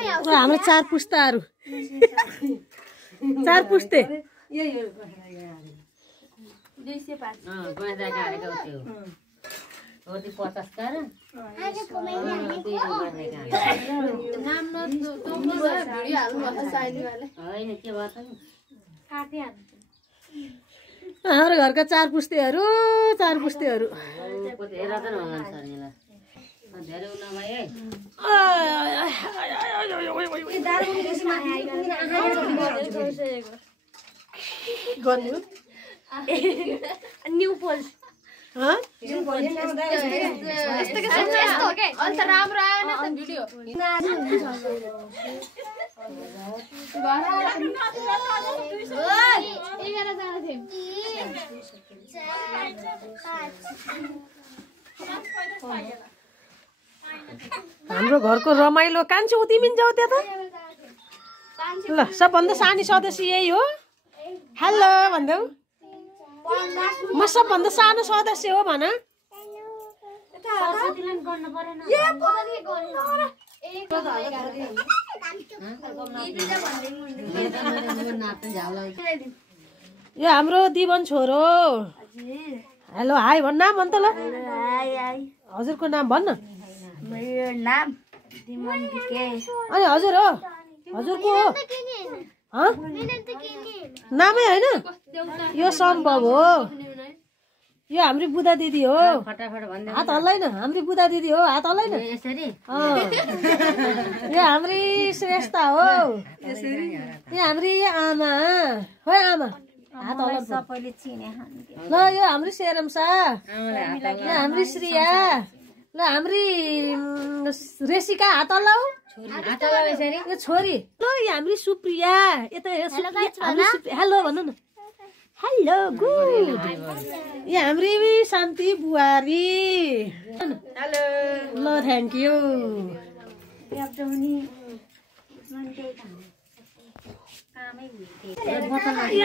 हाम्रो चार पुस्ताहरू चार पुस्ते हाम्रो घरका चार पुस्तेहरू न्यू पोल्स राम्रो आएन त भिडियो हाम्रो घरको रमाइलो कान्छे तिमी जाऊ त्यता ल सबभन्दा सानो सदस्य यही हो हेलो भन्देऊ म सबभन्दा सानो सदस्य हो भन यो हाम्रो दिवन छोरो हेलो हाई भन् नाम भन् त ल हजुरको नाम भन्न मेरो नाम दिमन बिके अनि हजुर हो हजुरको हो नामै होइन यो सम्भव हो यो हाम्रो बुदा दिदी हो हात हल्लाइन हाम्रो बुदा दिदी हो हात हल्लाइन यो हाम्री श्रेष्ठा हो यो हाम्री आमा हो आमा हात हल्ला सबैले चिने ल यो हाम्रो शेरमसा यो हाम्री श्रिया ल हाम्री रेसिका हात हल्लाऊ यो छोरी ल यो हाम्री सुप्रिया यता हेलो भन्नु न हेलो गुड यो हाम्री शान्ति बुहारी हेलो ल थ्याङ्क यू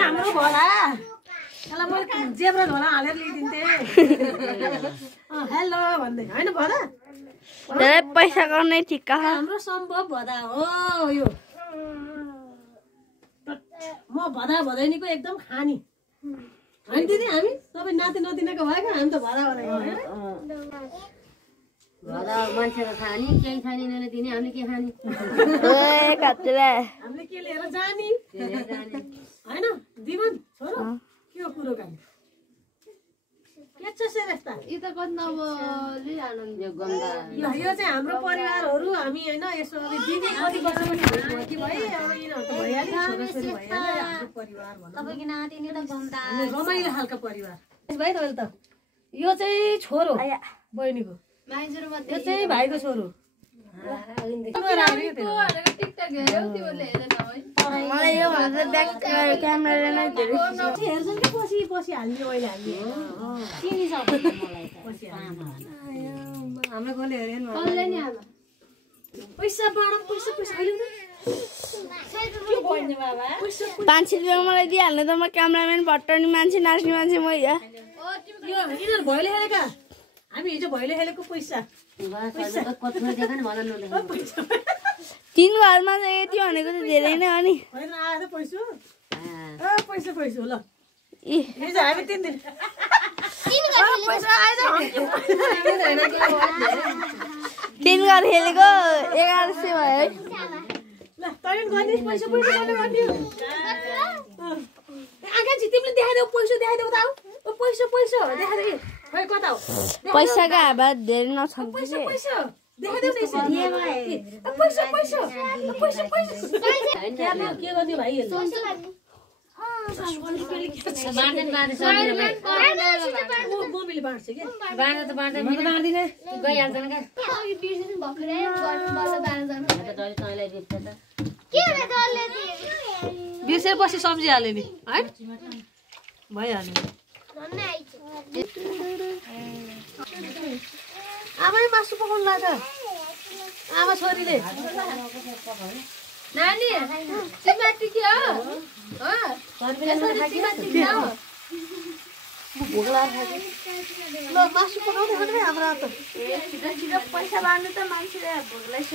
हाम्रो भोला यसलाई मैले जेब्रा झोला हालेर ल्याइदिन्थेँ हेलो भन्दै होइन भदा धेरै पैसा गर्ने ठिक्का हाम्रो सम्भव भदा हो यो म भदा भदैनीको एकदम खानी होइन दिदी हामी सबै नाति नतिनाको भएको हामी त भदा भदै मान्छेको खाने केही खाने दिने हामीले के खाने हामीले के लिएर जाने होइन दिवन छोरो के हो कुरो कानी के छ श्रेष्ठा यो त कति नबले आनन्द यो चाहिँ हाम्रो परिवारहरू हामी होइन यसो अब दिदी कति वर्षपछि कि भाइ अब यिनीहरू त भइहाल्यो छोराछोरी भइहाल्यो हाम्रो परिवार भनौँ तपाईँको नातिनी त गम्दा रमाइलो खालको परिवार भाइ त अहिले त यो चाहिँ छोरो बहिनीको यो चाहिँ भाइको छोरो मलाई यो भनेर ब्याक क्यामेरा नै धेरै हेर्छन् कि पछि पछि हाल्ने अहिले हाल्ने हाम्रो कसले हेरेन पैसा बाँडौँ पैसा पैसा अहिले 500 रुपियाँ मलाई दिइहाल्नु त म क्यामेराम्यान भट्टनी मान्छे नाच्ने मान्छे म यो यिनीहरू भैले खेलेका हामी हिजो भैले खेलेको पैसा तीन घरमा चाहिँ यति भनेको त धेरै नै हो नि होइन आएर पैसा पैसा पैसा ल हिजो हामी 3 दिन पैसा आएछ 3 घर खेलेको 1100 भयो है ल तैन गर्ने पैसा पैसा गर्ने आगा जी तिमीले देखाइदेऊ पैसा देखाइदेऊ त आऊ पैसा पैसा देखाइदेऊ खै कता हो पैसाको हावा धेरै नछन् पैसा पैसा देखाइदेऊ न यसरी पैसा पैसा पैसा पैसा के गर्ने भाइ मम्मीले बाँड्छ कि बाँड्दिन गइहाल्छ बिर्सेपछि सम्झिहाल्यो नि है भइहाल्यो आमै मासु पकाउनु लाग्छ आमा छोरीले नानी चिमाटी के हो भोक लाग्यो ल मासु पकाउँदै हाम्रो त छिटो छिटो पैसा बाँड्नु त मान्छेले भोक लाग्छ